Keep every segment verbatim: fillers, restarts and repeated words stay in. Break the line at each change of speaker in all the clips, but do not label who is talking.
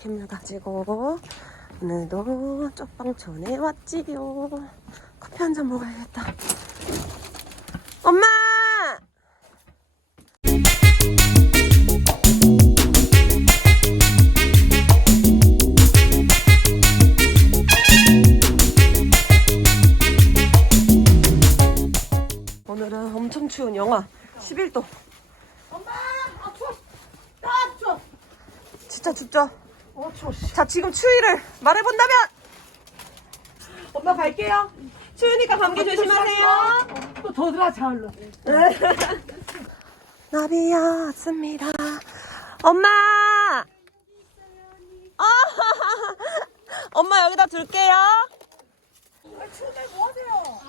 캔을 가지고 오늘도 쪽방촌에 왔지요. 커피 한 잔 먹어야겠다. 엄마! 오늘은 엄청 추운 영하 십일 도.
엄마! 아 추워! 아 추워!
진짜 춥죠?
어 추워.
자, 지금 추위를 말해본다면!
엄마 갈게요.
추우니까 감기 조심하세요.
또 더 들어 자을로.
나비였습니다. 엄마! 아, 엄마 여기다 둘게요.
아 추운데 뭐 하세요?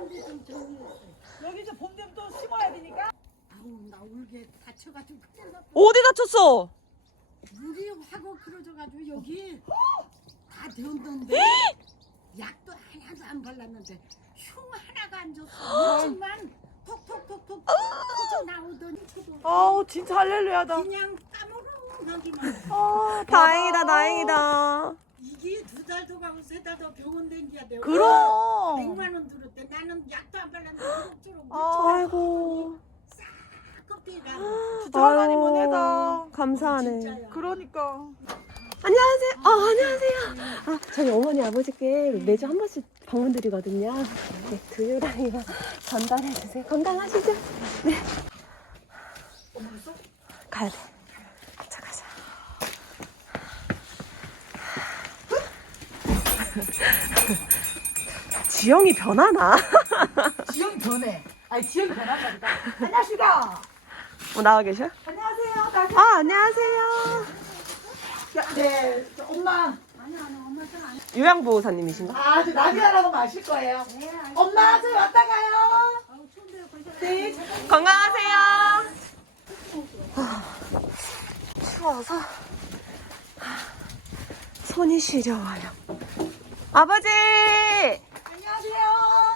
여기 이제 봄 되면 또 심어야 되니까.
아우 나 울게 다쳐가지고 큰일 났다.
어디 다쳤어?
물이 하고 그러져가지고 여기 다 되었는데 약도 하나도 안 발랐는데 흉 하나가 안 줬어. 물만 톡톡톡톡 터져 나오더니
아우 진짜 할렐루야다.
그냥 까무러나기만.
아
다행이다, 다행이다.
이게 두 달 더 가고 세 달 더 병원 댕겨야 돼.
그럼.
백만 원 들었대. 나는 약도 안 발랐는데 초록초록
아,
아이고.
껍데기가.
진짜 하나님은 해다.
감사하네.
진짜야.
그러니까.
안녕하세요. 아, 안녕하세요. 아, 저희 어머니 아버지께 매주 한 번씩 방문 드리거든요. 네, 두유랑이랑 전달해 주세요. 건강하시죠? 네. 가야 돼. 가자, 가자. 지영이 변하나?
지영이 변해. 아니 지영이 변한다 보다. 안녕하십니까.
뭐 나와 계셔?
안녕하세요. 나
아, 안녕하세요.
야, 네, 저 엄마.
요양보호사님이신가?
아, 저 나비야라고 마실 거예요. 엄마, 저희 왔다 가요. 네, 잠깐.
건강하세요. 아, 추워서 손이 시려워요. 아버지!
안녕하세요.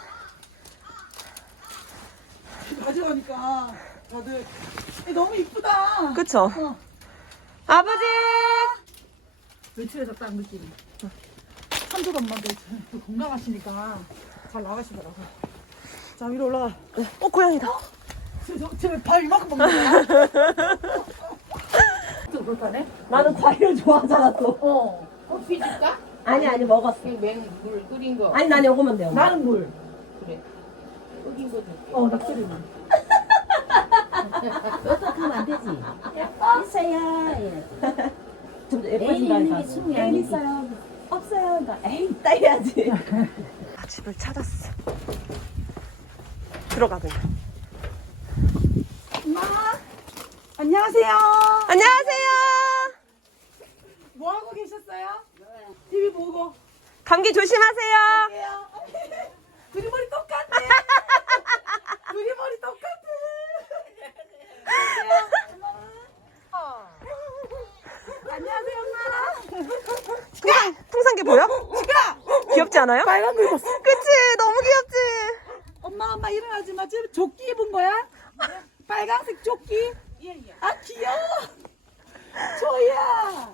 가져가니까 다들 너무 이쁘다.
그쵸?
어.
아버지!
외출해서 딱 느낌이. 한두 번만도 건강하시니까 잘 나가시더라고. 자, 위로 올라가.
어, 고양이다.
저발 이만큼 먹는 거야. 또 그렇다네?
나는 과일을 좋아하잖아, 또.
어. 커피 줄까?
아니, 아니, 먹었어.
맹물 끓인 거.
아니, 난 이거면 돼요.
나는 물.
그래. 끓인 거 줄게.
어, 낙서리만.
어떻게 하면 안 되지? 있어야.
좀
애인
예뻐진다,
있는 게
이거.
숨이
애인
아니지.
있어요. 없어요. 나 에이, 있다 해야지. 아, 집을 찾았어. 들어가, 그냥.
엄마. 안녕하세요.
안녕하세요.
뭐 하고 계셨어요? 티비 보고.
감기 조심하세요.
할게요. 둘이 머리 똑같네. 둘이 머리 똑같아. 안녕하세요, 엄마.
통상, 통상개 보여? 귀엽지 않아요?
빨간 거 입었어.
그치? 너무 귀엽지?
엄마, 엄마 일어나지 마. 지금 조끼 입은 거야? 빨간색 조끼? 아, 귀여워. 조이야.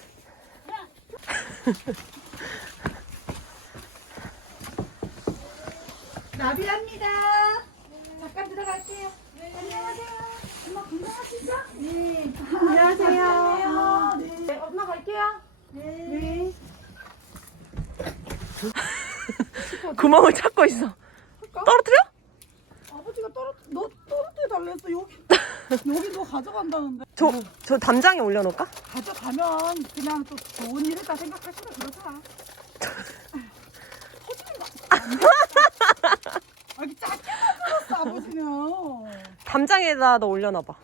나비랍니다. 잠깐 들어갈게요. 안녕하세요. 엄마 건강하시죠? 네.
안녕하세요.
네. 엄마 갈게요. 네.
구멍을 찾고 있어. 떨어뜨려?
아버지가 떨어, 너 떨어뜨려 달랬어. 여기, 여기 너 가져간다는데.
저, 저 담장에 올려놓을까?
가져가면 그냥 또 좋은 일이다 생각하시면 그러자. 터지는 거 안 돼. 아, 이렇게 작게 만들었어, 아버지는.
담장에다 너 올려놔봐.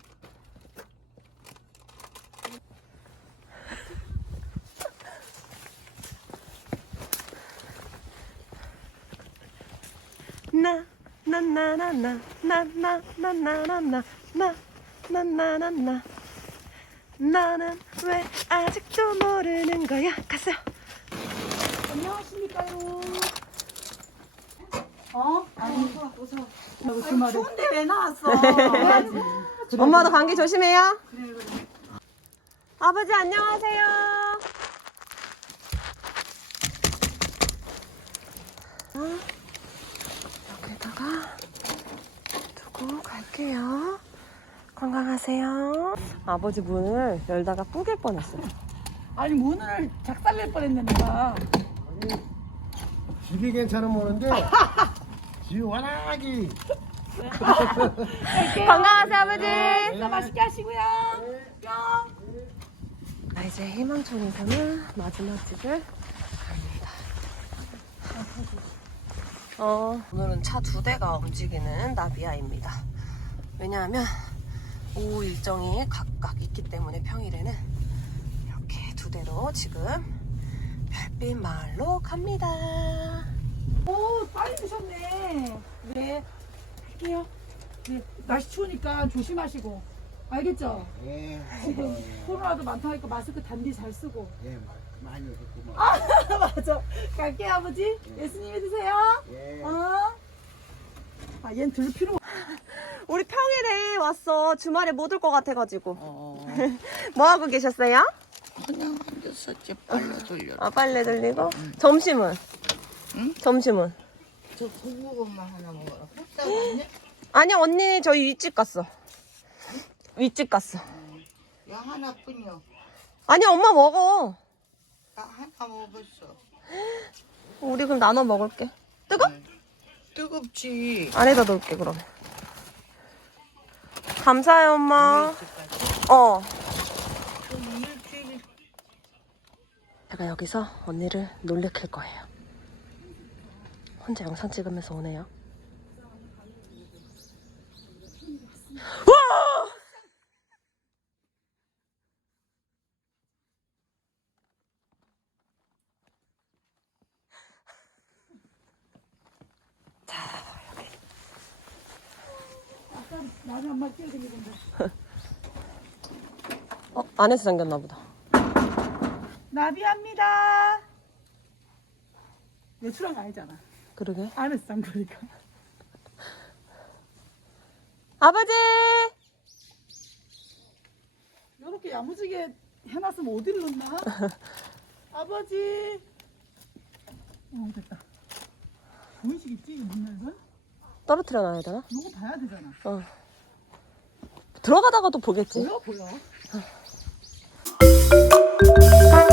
나, 나, 나, 나, 나, 나, 나, 나, 나, 나, 나, 나, 나, 나, 나, 나. 너는 왜 아직도 모르는 거야? 갔어요.
안녕하십니까요. 어? 아니, 웃어, 웃어. 아니, 추운데 왜 나왔어?
엄마도 감기 조심해요.
그래, 그래.
아버지 안녕하세요. 여기다가 두고 갈게요. 건강하세요. 아버지 문을 열다가 뿌갤 뻔했어요.
아니 문을 작살낼 뻔했네 내가.
집이 괜찮은 모는데 집이 워낙이
건강하세요, 아버지.
진짜 맛있게 하시고요. 뿅.
아, 이제 희망촌에서는 마지막 집을 갑니다. 어, 오늘은 차 두 대가 움직이는 나비야입니다. 왜냐하면 오후 일정이 각각 있기 때문에 평일에는 이렇게 두 대로 지금 별빛 마을로 갑니다.
오 빨리 드셨네. 네. 할게요. 네. 날씨 추우니까 조심하시고. 알겠죠?
예,
지금 코로나도 많다니까 마스크 단디 잘 쓰고.
예, 많이 했구만.
아 맞아. 갈게요 아버지. 예수님이 드세요.
예.
어. 아 얘는 들 필요.
우리 평일에 왔어. 주말에 못 올 것 같아가지고. 뭐 하고 계셨어요?
그냥 앉았었지. 빨래 돌려.
아, 빨래 돌리고. 점심은?
응?
점심은?
저 고구마 하나 먹어라. 홀딱 왔네?
아니, 언니, 저희 윗집 갔어. 윗집 갔어.
야 하나뿐이요.
아니, 엄마 먹어.
나 하나 먹었어.
우리 그럼 나눠 먹을게. 뜨거?
뜨겁지.
안에다 넣을게, 그럼. 감사해요, 엄마. 어.
좀 일주일.
제가 여기서 언니를 놀래킬 거예요. 혼자 영상 찍으면서 오네요. 와!
아까 나는 엄마 뛰어다니던데.
어, 안에서 잠겼나 보다.
나비합니다. 외출한 거 아니잖아.
그러게.
안에서 싼 거니까.
아버지!
이렇게 야무지게 해놨으면 어디를 넣나? 아버지. 어 됐다. 보이식 있지? 문열선?
떨어뜨려 놔야 되나?
이거 봐야 되잖아.
어. 들어가다가도 보겠지.
보여 보여.
아,